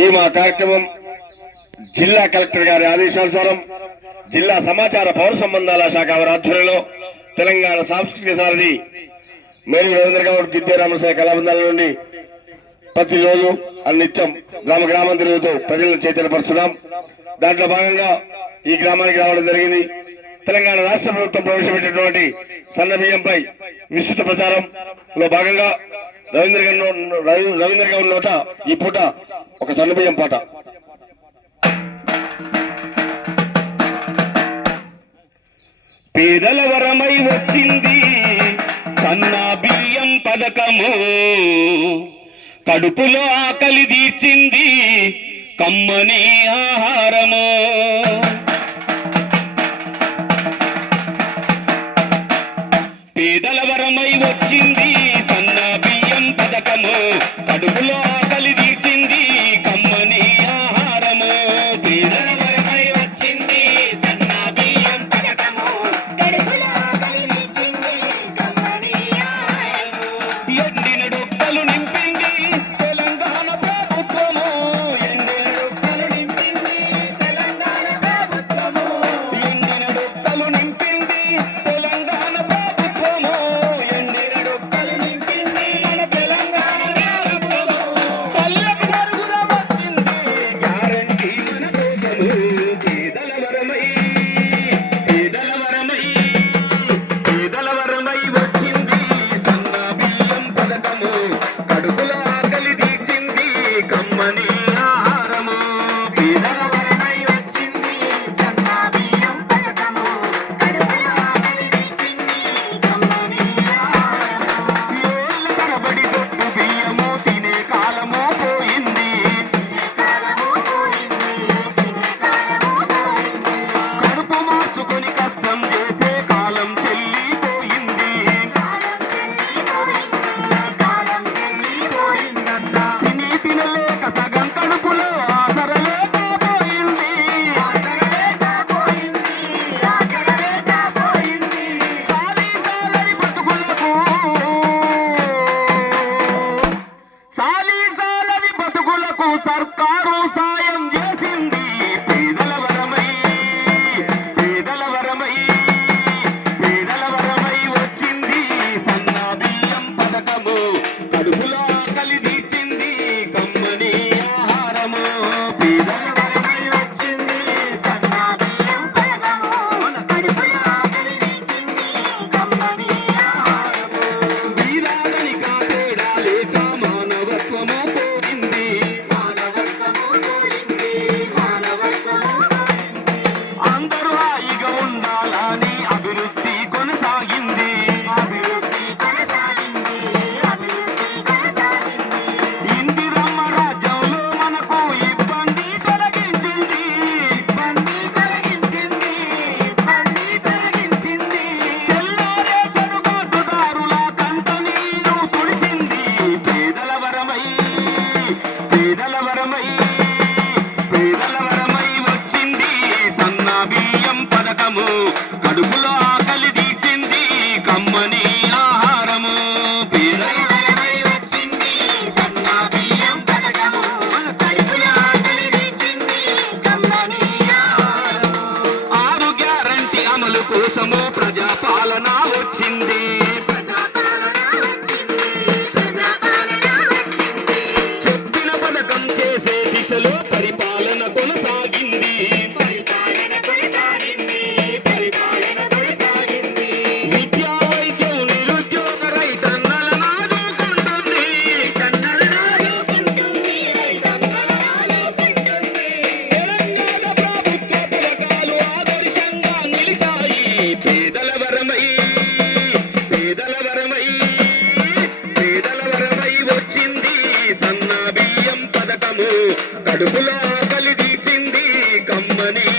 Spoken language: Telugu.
ఈ మా కార్యక్రమం జిల్లా కలెక్టర్ గారి ఆదేశానుసారం జిల్లా సమాచార పౌర సంబంధాల శాఖ వారి ఆధ్వర్యంలో తెలంగాణ సాంస్కృతిక సారథి మేరీ రవీంద్ర గౌడ్ గిద్దే రామసాయ కళాబంధాల నుండి ప్రతిరోజు నిత్యం గ్రామం తిరుగుతూ ప్రజలను చైతన్యపరుస్తున్నాం. దాంట్లో భాగంగా ఈ గ్రామానికి రావడం జరిగింది. తెలంగాణ రాష్ట్ర ప్రభుత్వం ప్రవేశపెట్టినటువంటి సన్న బియ్యంపై విస్తృత ప్రచారంలో భాగంగా రవీంద్ర గౌడ్ నోట ఈ పూట ఒక సన్న బియ్యం పాట. పేదల వరమై వచ్చింది సన్న బియ్యం పథకము, కడుపులో ఆకలి తీర్చింది కమ్మని ఆహారము. పేదల వరమై వచ్చింది సన్న బియ్యం పథకము, కడుపులో ఆకలి తీర్చింది కమ్మని ఆహారము. పేదల వరమై వచ్చింది సన్న బియ్యం పథకము, కడుపులో ఆకలి తీర్చింది కమ్మని ఆహారము. ఎండిన డొక్కలు నింపింది తెలంగాణ ప్రభుత్వము, ఎండిన డొక్కలు నింపింది తెలంగాణ ప్రభుత్వము, ఎండిన డొక్కలు నింపింది తెలంగాణ ప్రభుత్వము, ఎండిన డొక్కలు నింపింది తెలంగాణ ప్రభుత్వము. పల్లెకు మరుగున వచ్చింది గ్యారంటీ మన కోసము. పేదల వరమై పేదల వరమై వచ్చింది సన్న బియ్యం పథకము, కడుపులో ఆకలి తీర్చింది కమ్మని ఆహారము. పేదల వరమై వచ్చింది సన్న బియ్యం పథకము, కడుపులో ఆకలి తీర్చింది కమ్మని ఆహారము. ఏళ్ళ తరబడి దొడ్డు బియ్యము తినే కాలము పోయింది, కడుపు మార్చుకొని కష్టం చేసే కాలం చెల్లిపోయింది. తిని తినలేక సగం కడుపులో ఆసరలేకపోయింది. సాలీసాలది బతుకులకు సర్కారు సాయం చేసింది. పేదల వరమై వచ్చింది సన్న బియ్యం పథకము, కడుపులో ఆకలి తీర్చింది కమ్మని ఆహారము. పేదల వరమై వచ్చింది సన్న బియ్యం పథకము, కడుపులో ఆకలి తీర్చింది కమ్మని ఆహారము. వీరాగని కాతేడా లేక మానవత్వము పోయింది, అందరూ హాయిగా ఉండాలని అభివృద్ధి కొనసాగింది. ఇందిరమ్మ రాజ్యంలో మనకు ఇబ్బంది తొలగించింది. తెల్లారే సరుబాటుదారుల కంట నీరు తుడిచింది. పేదల వరమై వచ్చింది సన్న బియ్యం పథకము, కడుపులో ఆకలి తీర్చింది కమ్మని ఆహారము. పేదల వరమై వచ్చింది సన్న బియ్యం పథకము, కడుపులో ఆకలి తీర్చింది కమ్మని ఆహారము. 6 గ్యారంటీ అమలు కోసము ప్రజాపాలన వచ్చింది. చెప్పిన పథకం చేసే దిశలో పరిపాలన కొనసాగింది. విద్యా వైద్యం నిరుద్యోగ రైతన్నల నాదుకుంటుంది. తెలంగాణ ప్రభుత్వ పథకాలు ఆదర్శంగా నిలిచాయి. పేదల వరమై వచ్చింది సన్న బియ్యం పథకము, కడుపులో ఆకలి తీర్చింది కమ్మని